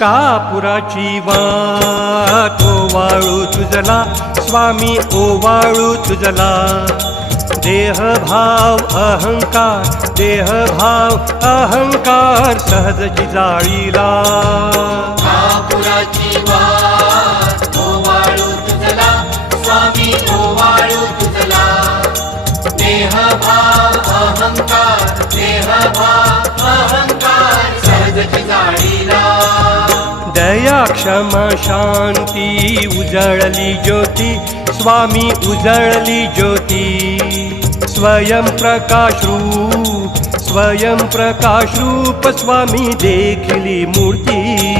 कापुराची वाट ओवाळू तुझला स्वामी ओवाळू तुझला देहभाव अहंकार सहजची जाळीला कापुराची वाट ओवाळू तुझला स्वामी ओवाळू तुझला देहभाव अहंकार सहजची जाळीला दया क्षमा शांती उजळली ज्योती स्वामी उजळली ज्योती स्वयं प्रकाश रूप स्वामी देखली मूर्ती